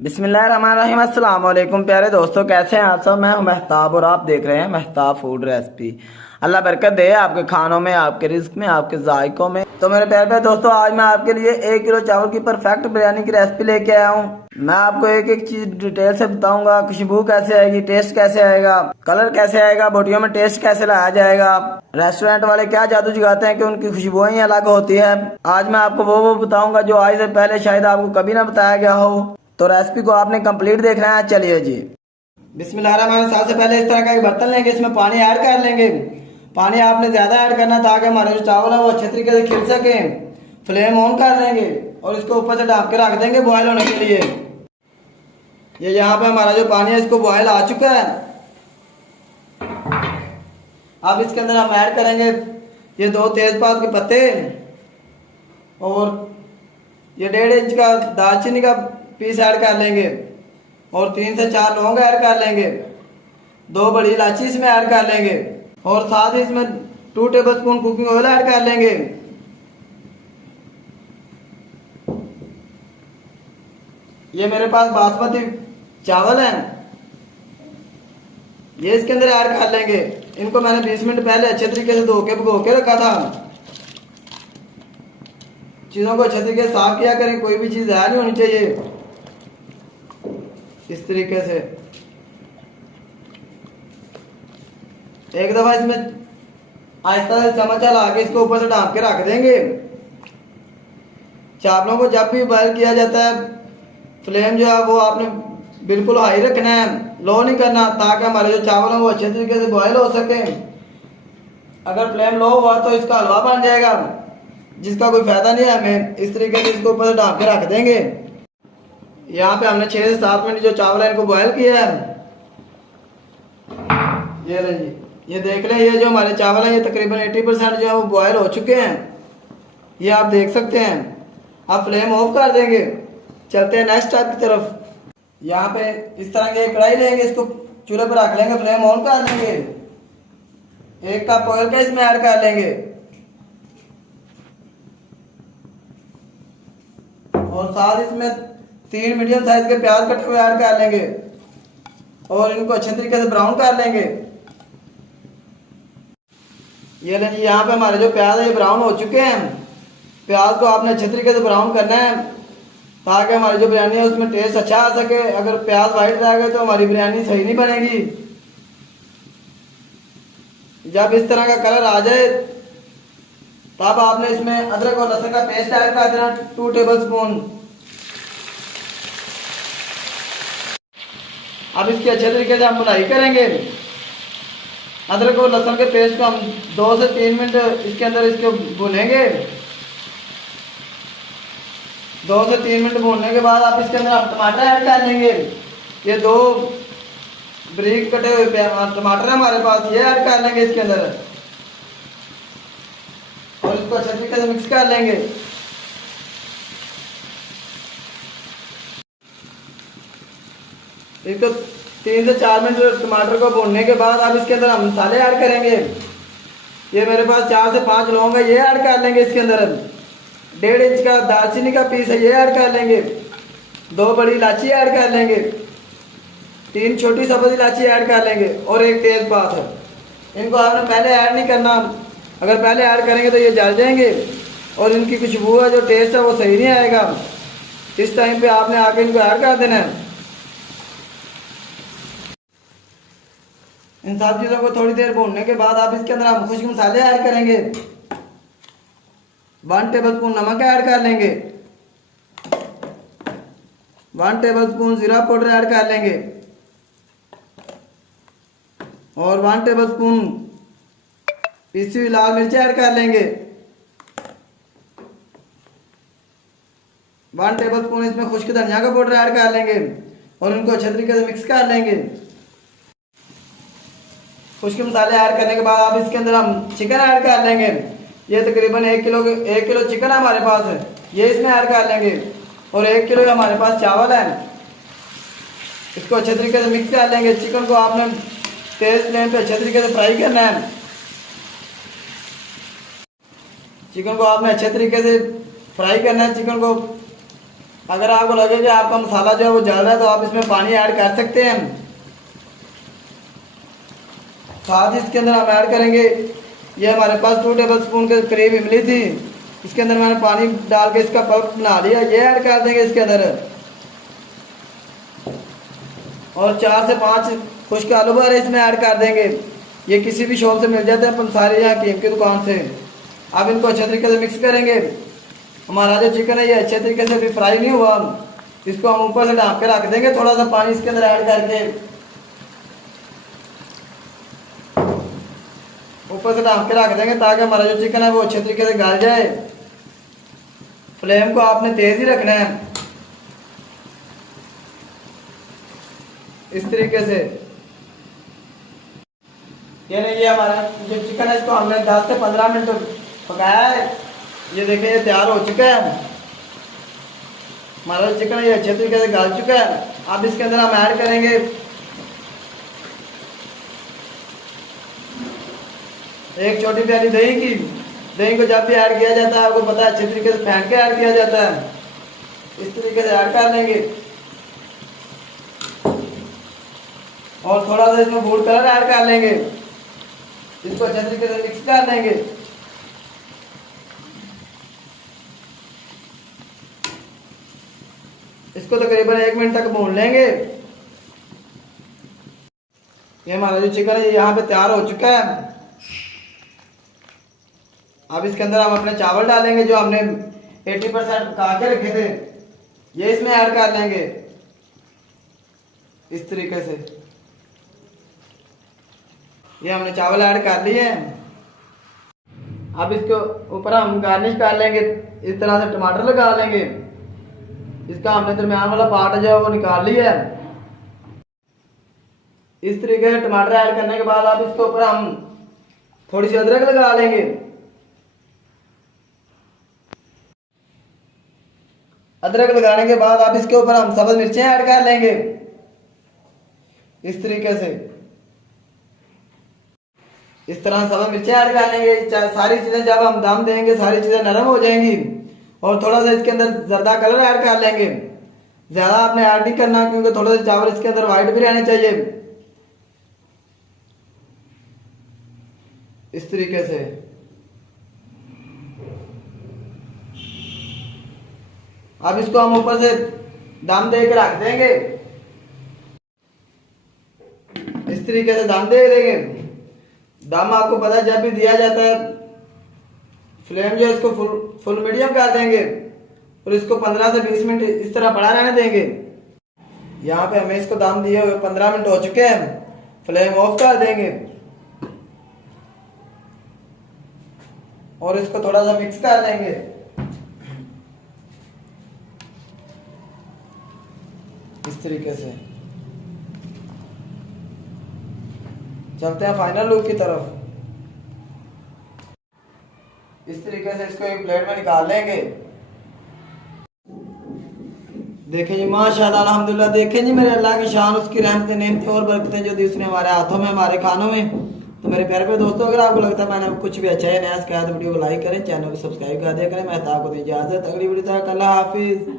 बिस्मिल्लाहिर्रहमानिर्रहीम। अस्सलाम वालेकुम प्यारे दोस्तों, कैसे हैं आप सब। मैं हूं महताब और आप देख रहे हैं महताब फूड रेसिपी। अल्लाह बरकत दे आपके खानों में, आपके रिस्क में, आपके जायकों में। तो मेरे प्यारे प्यारे दोस्तों, आज मैं आपके लिए 1 किलो चावल की परफेक्ट बिरयानी की रेसिपी लेके आया हूँ। मैं आपको एक एक चीज डिटेल से बताऊंगा। खुशबू कैसे आएगी, टेस्ट कैसे आएगा, कलर कैसे आएगा, बोटियों में टेस्ट कैसे लाया जाएगा, रेस्टोरेंट वाले क्या जादू जगाते हैं कि उनकी खुशबुएं ही अलग होती है। आज मैं आपको वो बताऊंगा जो आज से पहले शायद आपको कभी ना बताया गया हो। तो रेसिपी को आपने कंप्लीट देखना है। चलिए जी, बिस्मिल्लाहिर्रहमानिर्रहीम। सबसे पहले इस तरह का एक बर्तन लेंगे, इसमें पानी ऐड कर लेंगे। पानी आपने ज़्यादा ऐड करना ताकि हमारे जो चावल है वो अच्छे तरीके से खिल सके। फ्लेम ऑन कर लेंगे और इसको ऊपर से ढक के रख देंगे बॉयल होने के लिए। ये यहाँ पे हमारा जो पानी है इसको बॉयल आ चुका है। अब इसके अंदर हम ऐड करेंगे ये 2 तेजपात के पत्ते और ये 1.5 इंच का दालचीनी का पीस ऐड कर लेंगे और 3 से 4 लौंग ऐड कर लेंगे। 2 बड़ी इलायची इसमें ऐड कर लेंगे और साथ ही इसमें 2 टेबलस्पून कुकिंग ऑयल ऐड कर लेंगे। ये मेरे पास बासमती चावल हैं, ये इसके अंदर ऐड कर लेंगे। इनको मैंने 20 मिनट पहले अच्छे तरीके से धो के भिगो के रखा था। चीज़ों को अच्छे तरीके से साफ किया करें, कोई भी चीज़ ज़ाया नहीं होनी चाहिए। इस तरीके से एक दफा इसमें आहिस्ता से चमचा ला के इसको ऊपर से ढांप के रख देंगे। चावलों को जब भी बॉयल किया जाता है फ्लेम जो है वो आपने बिल्कुल हाई रखना है, लो नहीं करना, ताकि हमारे जो चावल हैं वो अच्छे तरीके से बॉयल हो सके। अगर फ्लेम लो हुआ तो इसका हलवा बन जाएगा जिसका कोई फायदा नहीं है हमें। इस तरीके से इसको ऊपर से ढांप के रख देंगे। यहाँ पे हमने 6 से 7 मिनट जो चावल है इनको बॉयल किया है। ये ले जी, ये देख लें, ये जो हमारे चावल हैं ये तकरीबन 80% जो है वो बॉयल हो चुके हैं, ये आप देख सकते हैं। अब फ्लेम ऑफ कर देंगे, चलते हैं नेक्स्ट स्टेप की तरफ। यहाँ पे इस तरह की एक कढ़ाई लेंगे, इसको चूल्हे पर रख लेंगे, फ्लेम ऑन कर देंगे। 1 कप ऑयल का इसमें ऐड कर लेंगे और साथ इसमें 3 मीडियम साइज के प्याज कटे हुए ऐड कर लेंगे और इनको अच्छे तरीके से ब्राउन कर लेंगे। ये लेंगे, यहाँ पे हमारे जो प्याज है ये ब्राउन हो चुके हैं। प्याज को आपने अच्छे तरीके से ब्राउन करना है ताकि हमारी जो बिरयानी है उसमें टेस्ट अच्छा आ सके। अगर प्याज वाइट रहेगा तो हमारी बिरयानी सही नहीं बनेगी। जब इस तरह का कलर आ जाए तब आपने इसमें अदरक और लहसुन का पेस्ट ऐड कर देना 2 टेबलस्पून। अब इसकी अच्छे तरीके से हम भुनाई करेंगे। अदरक और लहसुन के पेस्ट को हम 2 से 3 मिनट इसके अंदर इसको भुनेंगे। 2 से 3 मिनट भूनने के बाद आप इसके अंदर हम टमाटर ऐड कर लेंगे। ये 2 बारीक कटे हुए टमाटर है हमारे पास, ये ऐड कर लेंगे इसके अंदर और इसको अच्छे तरीके से मिक्स कर लेंगे। इसको 3 से 4 मिनट टमाटर को भूनने के बाद अब इसके अंदर हम मसाले ऐड करेंगे। ये मेरे पास 4 से 5 लौंग है, ये ऐड कर लेंगे इसके अंदर। 1.5 इंच का दालचीनी का पीस है, ये ऐड कर लेंगे। 2 बड़ी इलायची ऐड कर लेंगे। 3 छोटी सब्ज इलायची ऐड कर लेंगे और 1 तेजपात है। इनको आपने पहले ऐड नहीं करना, अगर पहले ऐड करेंगे तो ये जल जाएंगे और इनकी खुशबू है, जो टेस्ट है वो सही नहीं आएगा। इस टाइम पे आपने आके इनको ऐड कर देना है। इन सब चीज़ों को थोड़ी देर भूनने के बाद आप इसके अंदर हम खुश्क मसाले ऐड करेंगे। 1 टेबलस्पून नमक ऐड कर लेंगे। 1 टेबलस्पून जीरा पाउडर ऐड कर लेंगे और 1 टेबलस्पून पिसी हुई लाल मिर्च ऐड कर लेंगे। 1 टेबलस्पून इसमें खुश्क धनिया का पाउडर ऐड कर लेंगे और इनको अच्छे तरीके से मिक्स कर लेंगे। खुश्क मसाले ऐड करने के बाद आप इसके अंदर हम चिकन ऐड कर लेंगे। ये तकरीबन 1 किलो चिकन हमारे पास है, ये इसमें ऐड कर लेंगे और 1 किलो हमारे पास चावल है। इसको अच्छे तरीके से मिक्स कर लेंगे। चिकन को आपने तेज फ्लेम पे अच्छे तरीके से फ्राई करना है। चिकन को आपने अच्छे तरीके से फ्राई करना है। चिकन को अगर आपको लगे कि आपका मसाला जो है वो जल रहा है तो आप इसमें पानी ऐड कर सकते हैं। साथ ही इसके अंदर हम ऐड करेंगे, ये हमारे पास 2 टेबल स्पून के करीब इमली थी, इसके अंदर मैंने पानी डाल के इसका पल्प बना लिया, ये ऐड कर देंगे इसके अंदर। और 4 से 5 खुश्क आलू बुखारे इसमें ऐड कर देंगे। ये किसी भी शॉप से मिल जाते हैं, पंसारी या कीम की दुकान से। अब इनको अच्छे तरीके से मिक्स करेंगे। हमारा जो चिकन है ये अच्छे तरीके से भी फ्राई नहीं हुआ, इसको हम ऊपर से ढाँप के रख देंगे, थोड़ा सा पानी इसके अंदर ऐड करके ऊपर से ढाँप के रख देंगे ताकि हमारा जो चिकन है वो अच्छे तरीके से गल जाए। फ्लेम को आपने तेज ही रखना है इस तरीके से। ये हमारा जो चिकन है इसको हमने 10 से 15 मिनट पकाया है। ये देखिए ये तैयार हो चुका है। हमारा जो चिकन है ये अच्छे तरीके से गल चुका है। अब इसके अंदर हम ऐड करेंगे एक छोटी प्याली दही की। दही को जब भी ऐड किया जाता है आपको पता है अच्छे तरीके से फेंट के ऐड किया जाता है, इस तरीके से ऐड कर लेंगे। और थोड़ा सा इसमें फूड कलर ऐड कर लेंगे, इसको अच्छे तरीके से मिक्स कर लेंगे। इसको तकरीबन 1 मिनट तक भून लेंगे। ये हमारा जो चिकन है यहाँ पे तैयार हो चुका है। अब इसके अंदर हम अपने चावल डालेंगे जो हमने 80% पका के रखे थे, ये इसमें ऐड कर लेंगे इस तरीके से। ये हमने चावल ऐड कर लिए हैं। अब इसके ऊपर हम गार्निश कर लेंगे, इस तरह से टमाटर लगा लेंगे। इसका हमने दरमियान वाला पार्ट जो है वो निकाल लिया है। इस तरीके से टमाटर ऐड करने के बाद अब इसके ऊपर हम थोड़ी सी अदरक लगा लेंगे। अदरक लगाने के बाद अब इसके ऊपर हम सब्ज मिर्चें ऐड कर लेंगे इस तरीके से। इस तरह सब्ज मिर्चें ऐड कर लेंगे। सारी चीजें जब हम दम देंगे सारी चीजें नरम हो जाएंगी। और थोड़ा सा इसके अंदर जर्दा कलर ऐड कर लेंगे, ज्यादा आपने ऐड नहीं करना क्योंकि थोड़ा सा चावल इसके अंदर व्हाइट भी रहने चाहिए इस तरीके से। अब इसको हम ऊपर से दम दे के रख देंगे, इस तरीके से दम दे देंगे। दम आपको पता है जब भी दिया जाता है फ्लेम जो है इसको फुल मीडियम कर देंगे और इसको 15 से 20 मिनट इस तरह पड़ा रहने देंगे। यहाँ पे हमें इसको दम दिए हुए 15 मिनट हो चुके हैं, फ्लेम ऑफ कर देंगे और इसको थोड़ा सा मिक्स कर लेंगे इस तरीके से। चलते हैं फाइनल लुक की तरफ। इस तरीके से इसको एक प्लेट में निकाल लेंगे। देखें जी माशाल्लाह अल्हम्दुलिल्लाह, देखें जी मेरे अल्लाह की शान, उसकी रहमतें नेमतें और बरकतें जो दी उसने हमारे हाथों में हमारे खानों में। तो मेरे प्यारे प्यारे दोस्तों अगर आपको लगता है मैंने कुछ भी अच्छा है नया सिखाया तो वीडियो को लाइक करें, चैनल को सब्सक्राइब कर दिया करें। मैं आपको दी इजाजत, अगली वीडियो तक अल्लाह हाफिज।